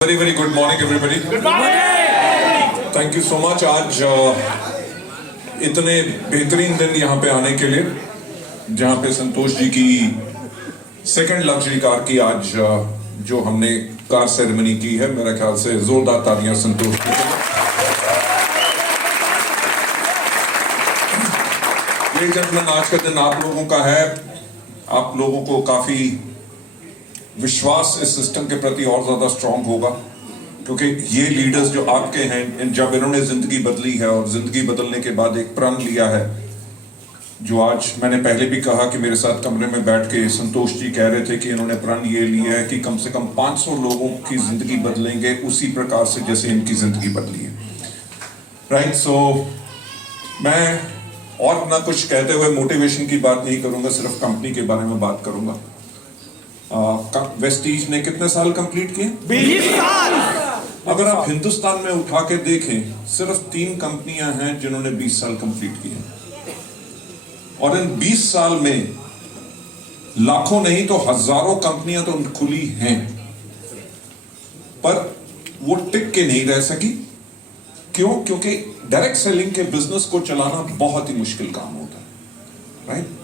Very very good morning everybody. Good morning. Thank you so much आज इतने बेहतरीन दिन यहाँ पे आने के लिए, जहाँ पे संतोष जी की सेकंड लग्जरी कार की आज जो हमने कार सेरेमनी की है, मेरे ख्याल से जोरदार तालियां संतोष की। ये जन्मदिन आज का दिन आप लोगों का है। आप लोगों को काफी विश्वास इस सिस्टम के प्रति और ज्यादा स्ट्रांग होगा, क्योंकि ये लीडर्स जो आपके हैं, जब इन्होंने जिंदगी बदली है और जिंदगी बदलने के बाद एक प्रण लिया है, जो आज मैंने पहले भी कहा कि मेरे साथ कमरे में बैठ के संतोष जी कह रहे थे कि इन्होंने प्रण ये लिया है कि कम से कम 500 लोगों की जिंदगी बदलेंगे उसी प्रकार से जैसे इनकी जिंदगी बदली है। राइट, सो मैं और ना कुछ कहते हुए मोटिवेशन की बात नहीं करूंगा, सिर्फ कंपनी के बारे में बात करूंगा। वेस्टीज ने कितने साल कंप्लीट किए? 20 साल। अगर आप हिंदुस्तान में उठा के देखें, सिर्फ 3 कंपनियां हैं जिन्होंने 20 साल कंप्लीट किए, और इन 20 साल में लाखों नहीं तो हजारों कंपनियां तो खुली हैं, पर वो टिक के नहीं रह सकी। क्यों? क्योंकि डायरेक्ट सेलिंग के बिजनेस को चलाना बहुत ही मुश्किल काम होता है। राइट,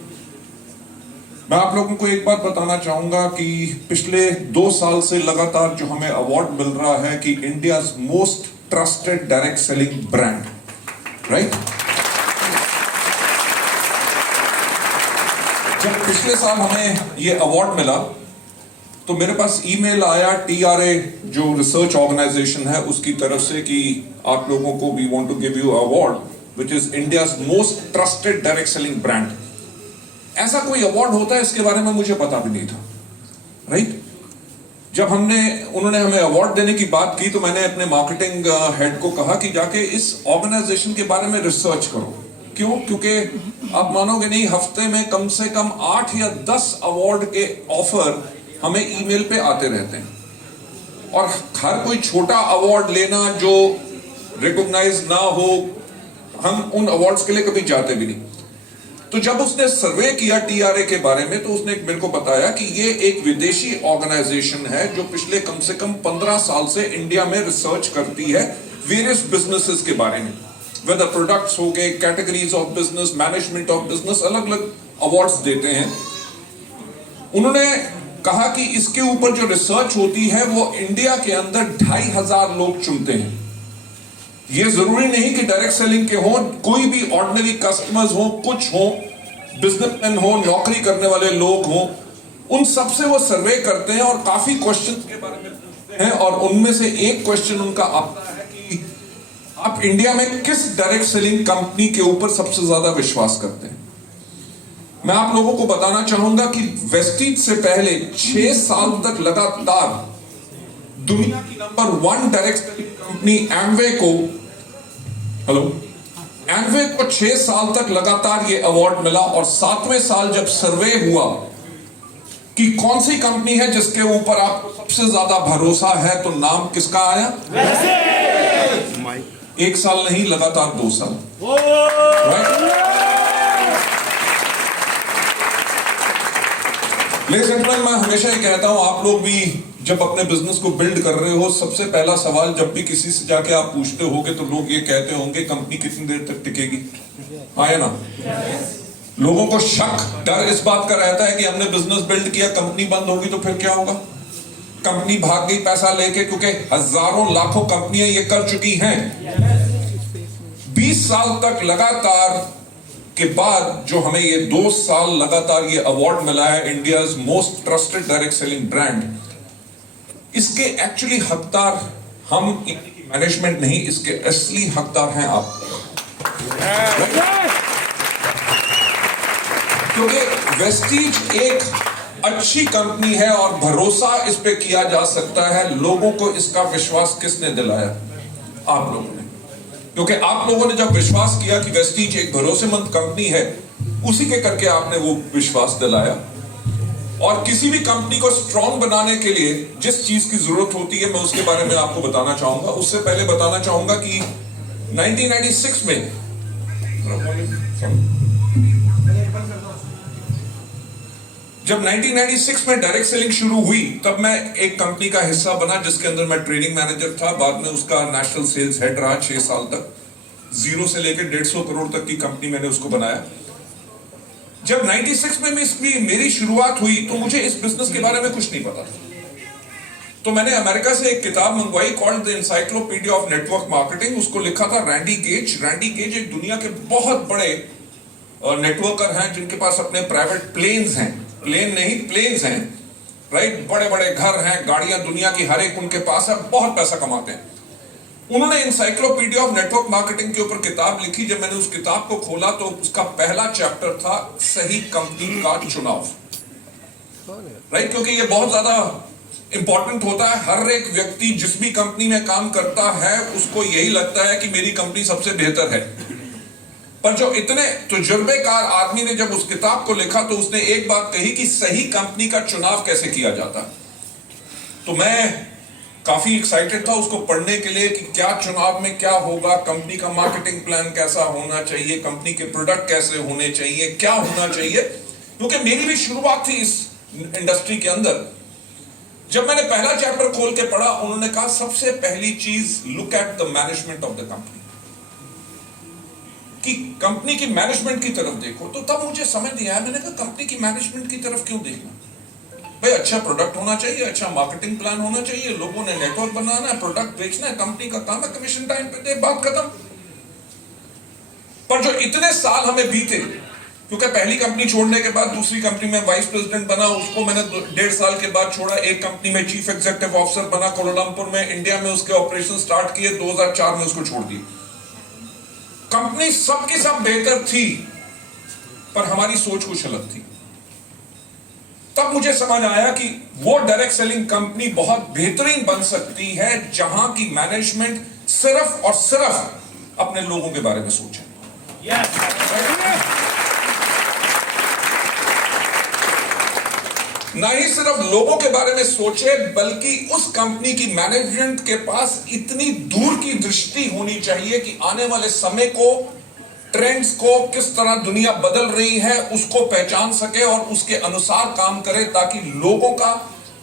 मैं आप लोगों को एक बात बताना चाहूंगा कि पिछले 2 साल से लगातार जो हमें अवार्ड मिल रहा है कि India most trusted direct selling brand. Right, जब पिछले साल हमें ये अवार्ड मिला तो मेरे पास ईमेल आया TRA जो रिसर्च ऑर्गेनाइजेशन है उसकी तरफ से कि आप लोगों को we want to give you award which is India's most trusted direct selling brand. ऐसा कोई अवार्ड होता है, इसके बारे में मुझे पता भी नहीं था। राइट, जब उन्होंने हमें अवार्ड देने की बात की तो मैंने अपने मार्केटिंग हेड को कहा कि जाके इस ऑर्गेनाइजेशन के बारे में रिसर्च करो। क्यों? क्योंकि आप मानोगे नहीं, हफ्ते में कम से कम 8 या 10 अवार्ड के ऑफर हमें ईमेल पे आते रहते हैं, और हर कोई छोटा अवार्ड लेना जो रिकॉग्नाइज ना हो, हम उन अवार्ड्स के लिए कभी जाते भी नहीं। तो जब उसने सर्वे किया TRA के बारे में तो उसने मेरे को बताया कि ये एक विदेशी ऑर्गेनाइजेशन है जो पिछले कम से कम 15 साल से इंडिया में रिसर्च करती है वेरियस बिजनेसेस के बारे में, वेदर प्रोडक्ट्स हो गए, categories of business, management of business, अलग अलग अवार्ड्स देते हैं। उन्होंने कहा कि इसके ऊपर जो रिसर्च होती है वो इंडिया के अंदर 2500 लोग चुनते हैं। ये जरूरी नहीं कि डायरेक्ट सेलिंग के हों, कोई भी ऑर्डिनरी कस्टमर्स हो, कुछ हो, बिजनेसमैन हो, नौकरी करने वाले लोग हो, उन सबसे वो सर्वे करते हैं और काफी क्वेश्चंस के बारे में पूछते हैं, और उनमें से एक क्वेश्चन उनका आता है कि आप इंडिया में किस डायरेक्ट सेलिंग कंपनी के ऊपर सबसे ज्यादा विश्वास करते हैं। मैं आप लोगों को बताना चाहूंगा कि वेस्टीज से पहले 6 साल तक लगातार दुनिया की number 1 direct selling company Amway को 6 साल तक लगातार ये अवार्ड मिला, और 7वें साल जब सर्वे हुआ कि कौन सी कंपनी है जिसके ऊपर आपको सबसे ज्यादा भरोसा है, तो नाम किसका आया? एक साल नहीं, लगातार 2 साल। लेडीज एंड जेंटलमैन, मैं हमेशा ही कहता हूं, आप लोग भी जब अपने बिजनेस को बिल्ड कर रहे हो, सबसे पहला सवाल जब भी किसी से जाके आप पूछते होगे तो लोग ये कहते होंगे कंपनी कितनी देर तक टिकेगी। हाँ या ना? लोगों को शक, डर इस बात का रहता है कि हमने बिजनेस बिल्ड किया, कंपनी बंद होगी तो फिर क्या होगा? कंपनी भाग गई पैसा लेके, क्योंकि हजारों लाखों कंपनियां ये कर चुकी हैं। 20 साल तक लगातार के बाद जो हमें ये 2 साल लगातार ये अवार्ड मिला है India's most trusted direct selling brand, इसके एक्चुअली हकदार हम मैनेजमेंट नहीं, इसके असली हकदार हैं आप। क्योंकि वेस्टीज एक अच्छी कंपनी है और भरोसा इस पे किया जा सकता है। लोगों को इसका विश्वास किसने दिलाया? आप लोगों ने। क्योंकि आप लोगों ने जब विश्वास किया कि वेस्टीज एक भरोसेमंद कंपनी है, उसी के करके आपने वो विश्वास दिलाया। और किसी भी कंपनी को स्ट्रॉन्ग बनाने के लिए जिस चीज की जरूरत होती है, मैं उसके बारे में आपको बताना चाहूंगा। उससे पहले बताना चाहूंगा कि 1996 में जब 1996 में डायरेक्ट सेलिंग शुरू हुई तब मैं एक कंपनी का हिस्सा बना जिसके अंदर मैं ट्रेनिंग मैनेजर था, बाद में उसका नेशनल सेल्स हेड रहा 6 साल तक। 0 से लेकर 150 करोड़ तक की कंपनी मैंने उसको बनाया। जब 96 में मेरी शुरुआत हुई तो मुझे इस बिजनेस के बारे में कुछ नहीं पता था। तो मैंने अमेरिका से एक किताब मंगवाई called the encyclopedia of network marketing. उसको लिखा था रैंडी गेज। रैंडी गेज एक दुनिया के बहुत बड़े नेटवर्कर हैं जिनके पास अपने प्राइवेट प्लेन्स हैं, प्लेन नहीं प्लेन्स हैं, राइट। बड़े बड़े घर हैं, गाड़ियां दुनिया की हर एक उनके पास है, बहुत पैसा कमाते हैं। उन्होंने एनसाइक्लोपीडिया ऑफ नेटवर्क मार्केटिंग के ऊपर किताब लिखी। जब मैंने उस किताब को खोला तो उसका पहला चैप्टर था सही कंपनी का चुनाव, राइट। क्योंकि ये बहुत ज्यादा इंपॉर्टेंट होता है। हर एक व्यक्ति जिस भी कंपनी में काम करता है उसको यही लगता है कि मेरी कंपनी सबसे बेहतर है, पर जो इतने तजुर्बेकार आदमी ने जब उस किताब को लिखा तो उसने एक बात कही कि सही कंपनी का चुनाव कैसे किया जाता है। तो मैं काफी एक्साइटेड था उसको पढ़ने के लिए कि क्या चुनाव में क्या होगा, कंपनी का मार्केटिंग प्लान कैसा होना चाहिए, कंपनी के प्रोडक्ट कैसे होने चाहिए, क्या होना चाहिए, क्योंकि मेरी भी शुरुआत थी इस इंडस्ट्री के अंदर। जब मैंने पहला चैप्टर खोल के पढ़ा, उन्होंने कहा सबसे पहली चीज look at the management of the company, कि कंपनी की मैनेजमेंट की तरफ देखो। तो तब मुझे समझ नहीं आया। मैंने कहा कंपनी की मैनेजमेंट की तरफ क्यों देखना भाई? अच्छा प्रोडक्ट होना चाहिए, अच्छा मार्केटिंग प्लान होना चाहिए, लोगों ने नेटवर्क बनाना है, प्रोडक्ट बेचना है, कंपनी का काम है कमीशन टाइम पे दे, बात खत्म। पर जो इतने साल हमें बीते, क्योंकि पहली कंपनी छोड़ने के बाद दूसरी कंपनी में वाइस प्रेसिडेंट बना, उसको मैंने 1.5 साल के बाद छोड़ा, एक कंपनी में चीफ एग्जीक्यूटिव ऑफिसर बना कोलालमपुर में, इंडिया में उसके ऑपरेशन स्टार्ट किए, 2004 में उसको छोड़ दिए। कंपनी सबकी सब बेहतर थी पर हमारी सोच कुछ अलग थी। तब मुझे समझ आया कि वो डायरेक्ट सेलिंग कंपनी बहुत बेहतरीन बन सकती है जहां की मैनेजमेंट सिर्फ और सिर्फ अपने लोगों के बारे में सोचे। ना ही सिर्फ लोगों के बारे में सोचे बल्कि उस कंपनी की मैनेजमेंट के पास इतनी दूर की दृष्टि होनी चाहिए कि आने वाले समय को, ट्रेंड्स को, किस तरह दुनिया बदल रही है उसको पहचान सके और उसके अनुसार काम करे, ताकि लोगों का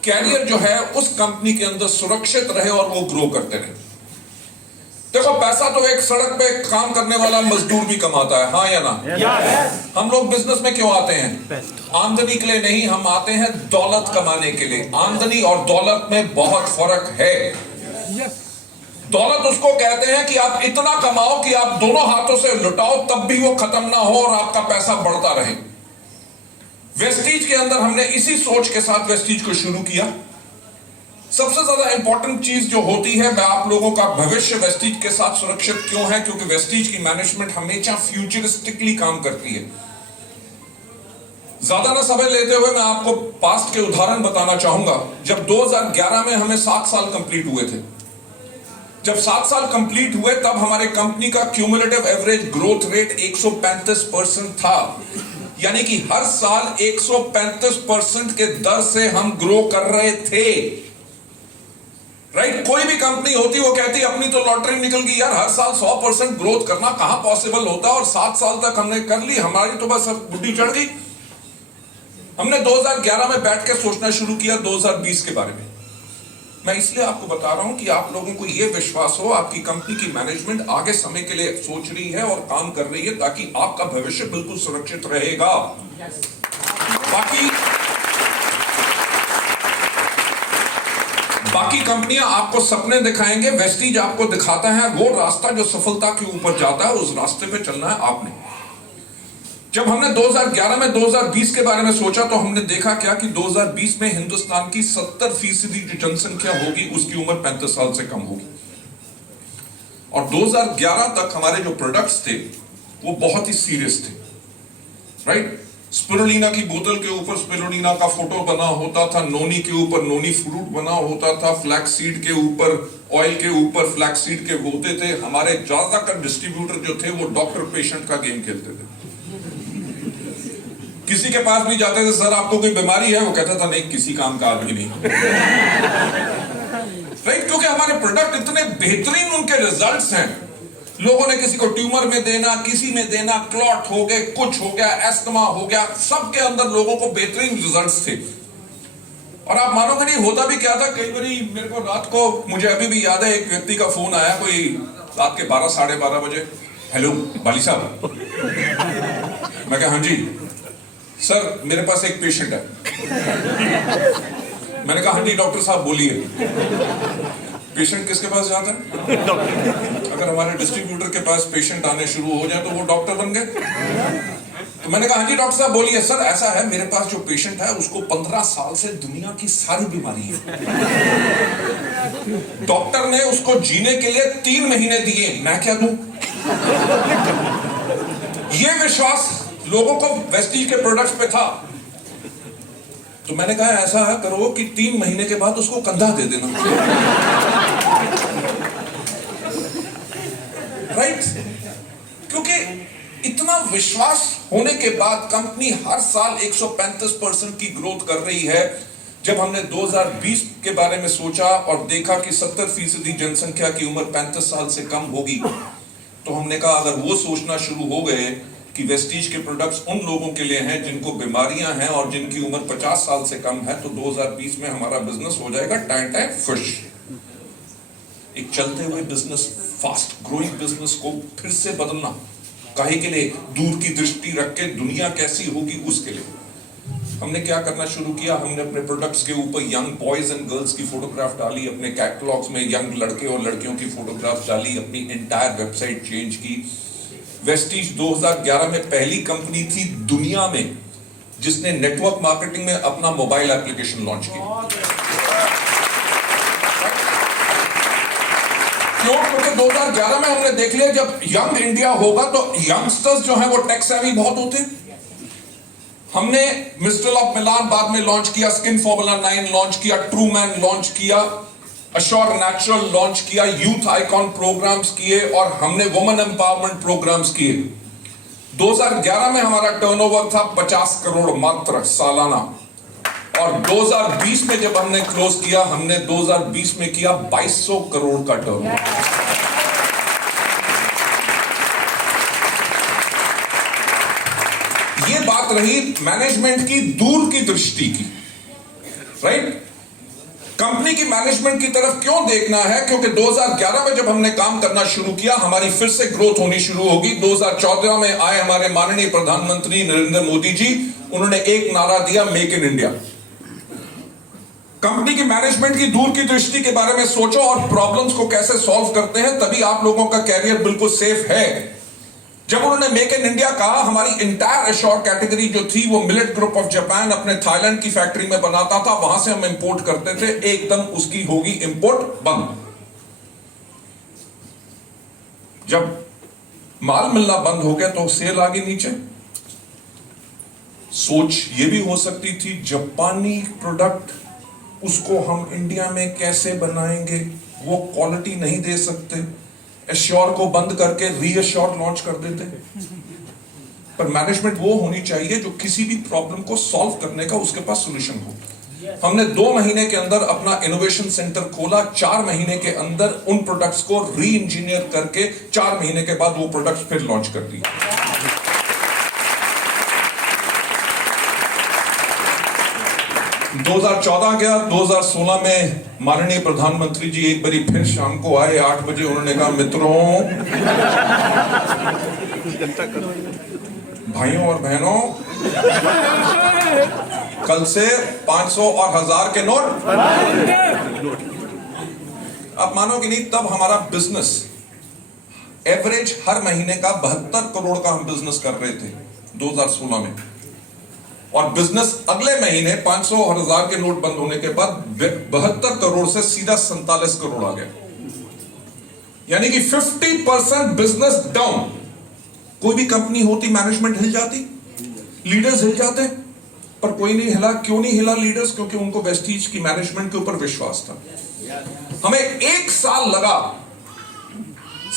कैरियर जो है उस कंपनी के अंदर सुरक्षित रहे और वो ग्रो करते रहे। देखो पैसा तो एक सड़क पे काम करने वाला मजदूर भी कमाता है, हाँ या ना? हम लोग बिजनेस में क्यों आते हैं? आमदनी के लिए नहीं, हम आते हैं दौलत कमाने के लिए। आमदनी और दौलत में बहुत फर्क है। दौलत उसको कहते हैं कि आप इतना कमाओ कि आप दोनों हाथों से लुटाओ तब भी वो खत्म ना हो और आपका पैसा बढ़ता रहे। वेस्टीज के अंदर हमने इसी सोच के साथ वेस्टीज को शुरू किया। सबसे ज्यादा इंपॉर्टेंट चीज जो होती है, मैं आप लोगों का भविष्य वेस्टीज के साथ सुरक्षित क्यों है? क्योंकि वेस्टीज की मैनेजमेंट हमेशा फ्यूचरिस्टिकली काम करती है। ज्यादा ना समय लेते हुए मैं आपको पास्ट के उदाहरण बताना चाहूंगा। जब 2011 में हमें 7 साल कंप्लीट हुए थे, जब 7 साल कंप्लीट हुए तब हमारे कंपनी का क्यूमुलेटिव एवरेज ग्रोथ रेट 135% था, यानी कि हर साल 135% के दर से हम ग्रो कर रहे थे, राइट। कोई भी कंपनी होती वो कहती अपनी तो लॉटरी निकल गई यार, हर साल 100% ग्रोथ करना कहां पॉसिबल होता है, और 7 साल तक हमने कर ली, हमारी तो बस बुद्धि चढ़ गई। हमने 2011 में बैठ के सोचना शुरू किया 2020 के बारे में। मैं इसलिए आपको बता रहा हूं कि आप लोगों को यह विश्वास हो आपकी कंपनी की मैनेजमेंट आगे समय के लिए सोच रही है और काम कर रही है, ताकि आपका भविष्य बिल्कुल सुरक्षित रहेगा। बाकी कंपनियां आपको सपने दिखाएंगे, वेस्टीज आपको दिखाता है वो रास्ता जो सफलता के ऊपर जाता है, उस रास्ते पे चलना है आपने। जब हमने 2011 में 2020 के बारे में सोचा तो हमने देखा क्या कि 2020 में हिंदुस्तान की 70% जो जनसंख्या होगी उसकी उम्र 35 साल से कम होगी, और 2011 तक हमारे जो प्रोडक्ट्स थे वो बहुत ही सीरियस थे, राइट। स्पिरुलिना की बोतल के ऊपर स्पिरुलिना का फोटो बना होता था, नोनी के ऊपर नोनी फ्रूट बना होता था, फ्लैक्स सीड के ऊपर, ऑयल के ऊपर फ्लैक्स सीड के होते थे। हमारे ज्यादातर डिस्ट्रीब्यूटर जो थे वो डॉक्टर पेशेंट का गेम खेलते थे। किसी के पास भी जाते थे, सर आपको कोई बीमारी है? वो कहता था नहीं, किसी काम का आदमी नहीं, राइट। क्योंकि हमारे प्रोडक्ट इतने बेहतरीन उनके रिजल्ट्स हैं, लोगों ने किसी को ट्यूमर में देना, किसी में देना, क्लॉट हो गए, कुछ हो गया, एस्थमा हो गया, सबके अंदर लोगों को बेहतरीन रिजल्ट्स थे। और आप मानोगे नहीं, होता भी क्या था, कई बार मेरे को रात को, मुझे अभी भी याद है, एक व्यक्ति का फोन आया कोई रात के 12 साढ़े 12 बजे। हेलो बाली साहब। मैं कहा हाँ जी सर, मेरे पास एक पेशेंट है। मैंने कहा हाँ जी डॉक्टर साहब बोलिए। पेशेंट किसके पास जाता है? अगर हमारे डिस्ट्रीब्यूटर के पास पेशेंट आने शुरू हो जाए तो वो डॉक्टर बन गए। तो मैंने कहा हाँ जी डॉक्टर साहब बोलिए। सर ऐसा है, मेरे पास जो पेशेंट है उसको 15 साल से दुनिया की सारी बीमारी है। डॉक्टर ने उसको जीने के लिए 3 महीने दिए, मैं क्या दूं? ये विश्वास लोगों को वेस्टीज के प्रोडक्ट्स पे था। तो मैंने कहा ऐसा करो कि 3 महीने के बाद उसको कंधा दे देना। राइट? क्योंकि इतना विश्वास होने के बाद कंपनी हर साल 135% की ग्रोथ कर रही है। जब हमने 2020 के बारे में सोचा और देखा कि 70% जनसंख्या की उम्र 35 साल से कम होगी, तो हमने कहा अगर वो सोचना शुरू हो गए कि वेस्टीज के प्रोडक्ट्स उन लोगों के लिए हैं जिनको बीमारियां हैं और जिनकी उम्र 50 साल से कम है, तो 2020 में हमारा बिजनेस हो जाएगा टाइम फिश। एक चलते हुए बिजनेस, फास्ट ग्रोइंग बिजनेस को फिर से बदलना, काहे के लिए? दूर की दृष्टि रख के दुनिया कैसी होगी उसके लिए। हमने क्या करना शुरू किया, हमने अपने प्रोडक्ट्स के ऊपर यंग बॉयज एंड गर्ल्स की फोटोग्राफ डाली, अपने कैटलॉग्स में यंग लड़के और लड़कियों की फोटोग्राफ डाली, अपनी एंटायर वेबसाइट चेंज की। वेस्टीज 2011 में पहली कंपनी थी दुनिया में जिसने नेटवर्क मार्केटिंग में अपना मोबाइल एप्लीकेशन लॉन्च किया। क्यों? क्योंकि 2011 में हमने देख लिया जब यंग इंडिया होगा तो यंगस्टर्स जो हैं वो टेक सेवी बहुत होते हैं। हमने मिस्टर ऑफ मिलान बाद में लॉन्च किया, स्किन फॉर्मूला 9 लॉन्च किया, ट्रू मैन लॉन्च किया, अश्योर नेचुरल लॉन्च किया, यूथ आइकॉन प्रोग्राम्स किए और हमने वुमेन एम्पावरमेंट प्रोग्राम्स किए। 2011 में हमारा टर्नओवर था 50 करोड़ मात्र सालाना, और 2020 में जब हमने क्लोज किया, हमने 2020 में किया 2200 करोड़ का टर्नओवर। ये बात रही मैनेजमेंट की दूर की दृष्टि की। राइट? कंपनी की मैनेजमेंट की तरफ क्यों देखना है? क्योंकि 2011 में जब हमने काम करना शुरू किया, हमारी फिर से ग्रोथ होनी शुरू होगी। 2014 में आए हमारे माननीय प्रधानमंत्री नरेंद्र मोदी जी, उन्होंने एक नारा दिया, मेक इन इंडिया। कंपनी की मैनेजमेंट की दूर की दृष्टि के बारे में सोचो और प्रॉब्लम्स को कैसे सॉल्व करते हैं, तभी आप लोगों का कैरियर बिल्कुल सेफ है। जब उन्होंने मेक इन इंडिया कहा, हमारी इंटायर एश्योर कैटेगरी जो थी वो मिलेट ग्रुप ऑफ जापान अपने थाईलैंड की फैक्ट्री में बनाता था, वहां से हम इंपोर्ट करते थे, एकदम उसकी होगी इंपोर्ट बंद। जब माल मिलना बंद हो गया तो सेल आ गई नीचे। सोच ये भी हो सकती थी जापानी प्रोडक्ट उसको हम इंडिया में कैसे बनाएंगे, वो क्वालिटी नहीं दे सकते, एश्योर को बंद करके रीएश्योर लॉन्च कर देते। पर मैनेजमेंट वो होनी चाहिए जो किसी भी प्रॉब्लम को सॉल्व करने का उसके पास सॉल्यूशन हो। हमने 2 महीने के अंदर अपना इनोवेशन सेंटर खोला, 4 महीने के अंदर उन प्रोडक्ट्स को री इंजीनियर करके 4 महीने के बाद वो प्रोडक्ट्स फिर लॉन्च कर दिए। 2014 गया, 2016 में माननीय प्रधानमंत्री जी एक बारी फिर शाम को आए 8 बजे, उन्होंने कहा मित्रों, भाइयों और बहनों, कल से 500 और 1000 के नोट। आप मानोगे नहीं, तब हमारा बिजनेस एवरेज हर महीने का 72 करोड़ का हम बिजनेस कर रहे थे 2016 में, और बिजनेस अगले महीने 500 और 1000 के नोट बंद होने के बाद 72 करोड़ से सीधा 47 करोड़ आ गया। यानी कि 50% बिजनेस डाउन। कोई भी कंपनी होती, मैनेजमेंट हिल जाती, लीडर्स हिल जाते, पर कोई नहीं हिला। क्यों नहीं हिला लीडर्स? क्योंकि उनको वेस्टीज की मैनेजमेंट के ऊपर विश्वास था। हमें 1 साल लगा,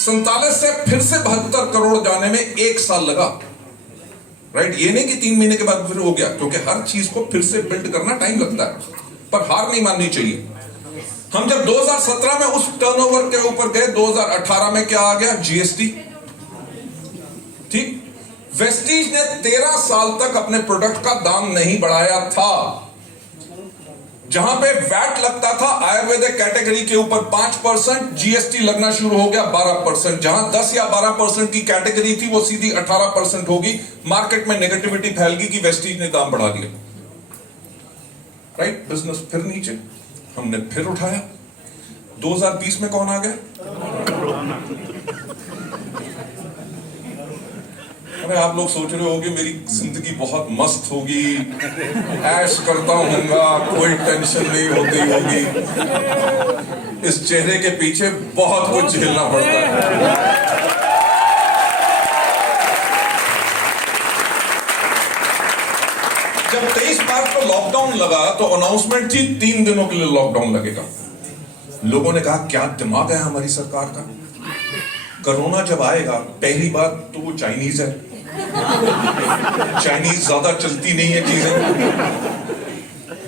47 से फिर से 72 करोड़ जाने में 1 साल लगा। राइट? ये नहीं कि 3 महीने के बाद फिर हो गया, क्योंकि हर चीज को फिर से बिल्ड करना टाइम लगता है, पर हार नहीं माननी चाहिए। हम जब 2017 में उस टर्नओवर के ऊपर गए, 2018 में क्या आ गया? जीएसटी। ठीक, वेस्टीज ने 13 साल तक अपने प्रोडक्ट का दाम नहीं बढ़ाया था। जहां पे वैट लगता था आयुर्वेदिक कैटेगरी के ऊपर 5%, जीएसटी लगना शुरू हो गया 12%। जहां 10 या 12% की कैटेगरी थी वो सीधी 18% होगी। मार्केट में नेगेटिविटी फैल गई कि वेस्टीज ने दाम बढ़ा दिया। राइट, बिजनेस फिर नीचे, हमने फिर उठाया। 2020 में कौन आ गया? अरे आप लोग सोच रहे होंगे मेरी जिंदगी बहुत मस्त होगी, ऐश करता हूँगा, कोई टेंशन नहीं होती होगी। इस चेहरे के पीछे बहुत कुछ झेलना पड़ता है। जब 23 मार्च को लॉकडाउन लगा तो अनाउंसमेंट थी 3 दिनों के लिए लॉकडाउन लगेगा। लोगों ने कहा क्या दिमाग है हमारी सरकार का, कोरोना जब आएगा पहली बात तो वो चाइनीज है, चाइनीज ज्यादा चलती नहीं है चीजें।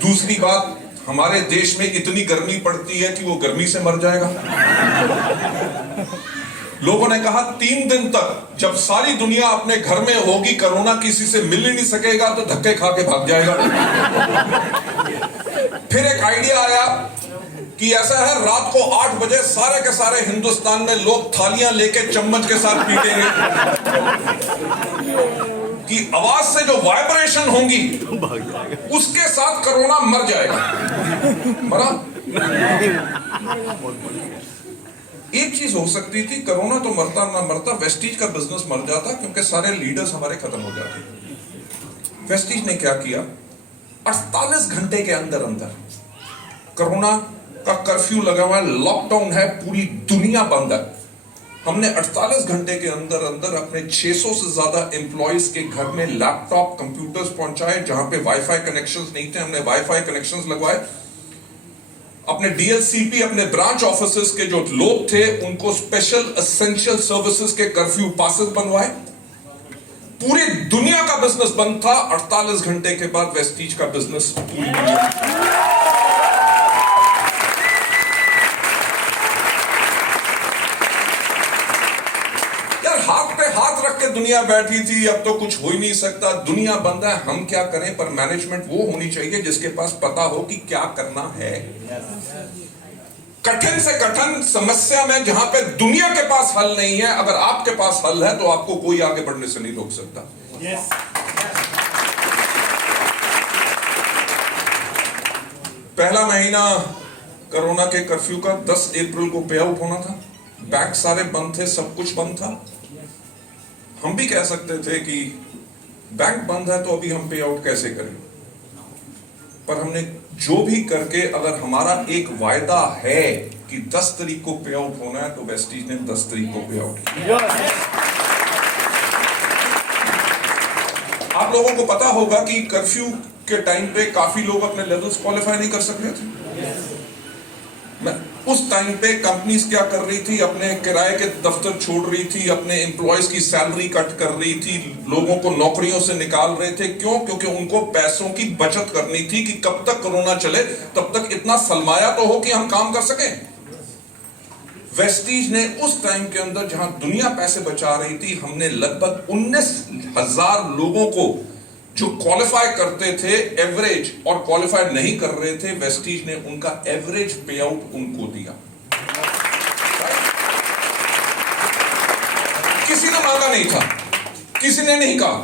दूसरी बात, हमारे देश में इतनी गर्मी पड़ती है कि वो गर्मी से मर जाएगा। लोगों ने कहा 3 दिन तक जब सारी दुनिया अपने घर में होगी, कोरोना किसी से मिल ही नहीं सकेगा तो धक्के खा के भाग जाएगा। फिर एक आइडिया आया कि ऐसा है, रात को 8 बजे सारे के सारे हिंदुस्तान में लोग थालियां लेके चम्मच के साथ पीटेंगे कि आवाज से जो वाइब्रेशन होंगी उसके साथ कोरोना मर जाएगा। मरा। एक चीज हो सकती थी, कोरोना तो मरता ना मरता, वेस्टीज का बिजनेस मर जाता क्योंकि सारे लीडर्स हमारे खत्म हो जाते। वेस्टीज ने क्या किया, 48 घंटे के अंदर अंदर कोरोना का कर्फ्यू लगा हुआ है, लॉकडाउन है, पूरी दुनिया बंद है। हमने 48 घंटे के अंदर अंदर अपने 600 से ज्यादा एम्प्लॉइज के घर में लैपटॉप कंप्यूटर्स पहुंचाए। जहां पे वाईफाई कनेक्शंस नहीं थे, हमने वाईफाई कनेक्शंस लगवाए। अपने डीएलसीपी, अपने ब्रांच ऑफिसेस के जो लोग थे उनको स्पेशल एसेंशियल सर्विसेज के कर्फ्यू पासेस बनवाए। पूरी दुनिया का बिजनेस बंद था। 48 घंटे के बाद वेस्टीज का बिजनेस पूरी दुनिया। हाथ पे हाथ रख के दुनिया बैठी थी, अब तो कुछ हो ही नहीं सकता, दुनिया बंद है, हम क्या करें। पर मैनेजमेंट वो होनी चाहिए जिसके पास पता हो कि क्या करना है। कठिन से कठिन समस्या में जहां पे दुनिया के पास हल नहीं है, अगर आपके पास हल है तो आपको कोई आगे बढ़ने से नहीं रोक सकता। पहला महीना कोरोना के कर्फ्यू का 10 अप्रैल को पे आउट होना था। बैंक सारे बंद थे, सब कुछ बंद था। हम भी कह सकते थे कि बैंक बंद है तो अभी हम पे आउट कैसे करें, पर हमने जो भी करके, अगर हमारा एक वायदा है कि 10 तारीख को पे आउट होना है तो वेस्टीज ने 10 तारीख को पे आउट किया। आप लोगों को पता होगा कि कर्फ्यू के टाइम पे काफी लोग अपने लेवल्स क्वालिफाई नहीं कर सक रहे थे। उस टाइम पे कंपनीज क्या कर रही थी, अपने किराए के दफ्तर छोड़ रही थी, अपने एम्प्लॉयज की सैलरी कट कर रही थी, लोगों को नौकरियों से निकाल रहे थे। क्यों? क्योंकि उनको पैसों की बचत करनी थी कि कब तक कोरोना चले तब तक इतना सलमाया तो हो कि हम काम कर सकें। वेस्टीज ने उस टाइम के अंदर जहां दुनिया पैसे बचा रही थी, हमने लगभग 19,000 लोगों को जो क्वालिफाई करते थे एवरेज और क्वालिफाई नहीं कर रहे थे, वेस्टीज ने उनका एवरेज पे आउट उनको दिया। किसी ने मांगा नहीं था, किसी ने नहीं कहा,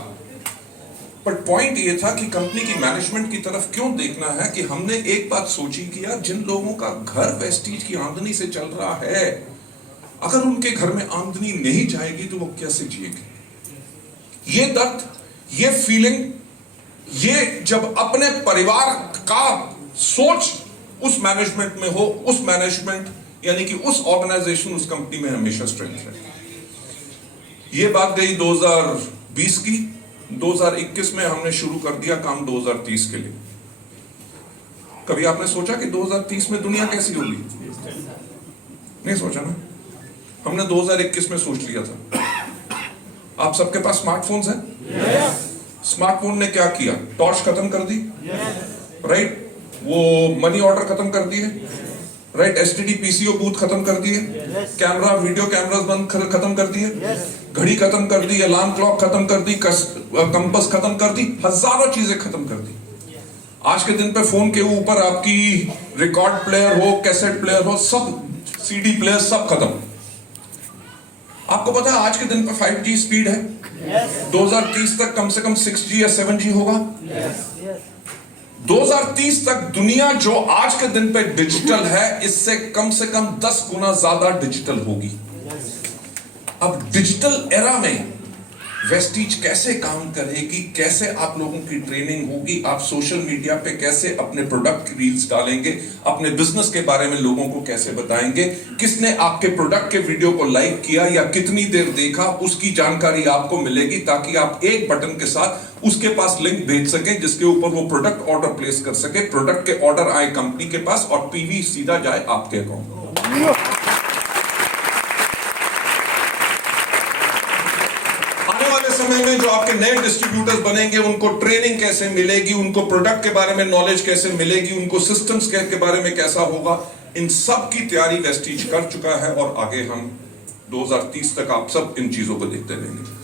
पर पॉइंट ये था कि कंपनी की मैनेजमेंट की तरफ क्यों देखना है कि हमने एक बात सोची कि यार जिन लोगों का घर वेस्टीज की आमदनी से चल रहा है, अगर उनके घर में आमदनी नहीं जाएगी तो वो कैसे जिएंगे। ये दर्द, ये फीलिंग, ये जब अपने परिवार का सोच उस मैनेजमेंट में हो, उस मैनेजमेंट यानी कि उस ऑर्गेनाइजेशन, उस कंपनी में हमेशा स्ट्रेंथ है। ये बात गई 2020 की। 2021 में हमने शुरू कर दिया काम 2030 के लिए। कभी आपने सोचा कि 2030 में दुनिया कैसी होगी? नहीं सोचा ना। हमने 2021 में सोच लिया था। आप सबके पास स्मार्टफोन्स हैं? स्मार्टफोन ने क्या किया? टॉर्च खत्म कर दी, राइट? वो मनी ऑर्डर खत्म कर दिए, राइट? एसटीडी पीसीओ बूथ खत्म कर दिए, कैमरा वीडियो कैमरास बंद खत्म कर दिए, घड़ी खत्म कर दी, अलार्म क्लॉक खत्म कर दी, कंपास खत्म कर दी, हजारों चीजें खत्म कर दी। आज के दिन पे फोन के ऊपर आपकी रिकॉर्ड प्लेयर हो, कैसेट प्लेयर हो, सब सीडी प्लेयर सब खत्म। आपको पता है आज के दिन पे 5G स्पीड है, 2030 तक कम से कम 6G या 7G होगा। 2030 तक दुनिया जो आज के दिन पे डिजिटल है, इससे कम से कम 10 गुना ज्यादा डिजिटल होगी। अब डिजिटल एरा में वेस्टीज कैसे काम करेगी, कैसे आप लोगों की ट्रेनिंग होगी, आप सोशल मीडिया पे कैसे अपने प्रोडक्ट की रील्स डालेंगे, अपने बिजनेस के बारे में लोगों को कैसे बताएंगे, किसने आपके प्रोडक्ट के वीडियो को लाइक किया या कितनी देर देखा, उसकी जानकारी आपको मिलेगी, ताकि आप एक बटन के साथ उसके पास लिंक भेज सके जिसके ऊपर वो प्रोडक्ट ऑर्डर प्लेस कर सके, प्रोडक्ट के ऑर्डर आए कंपनी के पास और पीवी सीधा जाए आपके अकाउंट। समय में जो आपके नए डिस्ट्रीब्यूटर्स बनेंगे, उनको ट्रेनिंग कैसे मिलेगी, उनको प्रोडक्ट के बारे में नॉलेज कैसे मिलेगी, उनको सिस्टम्स के बारे में कैसा होगा, इन सब की तैयारी वेस्टीज कर चुका है और आगे हम 2030 तक आप सब इन चीजों को देखते रहेंगे।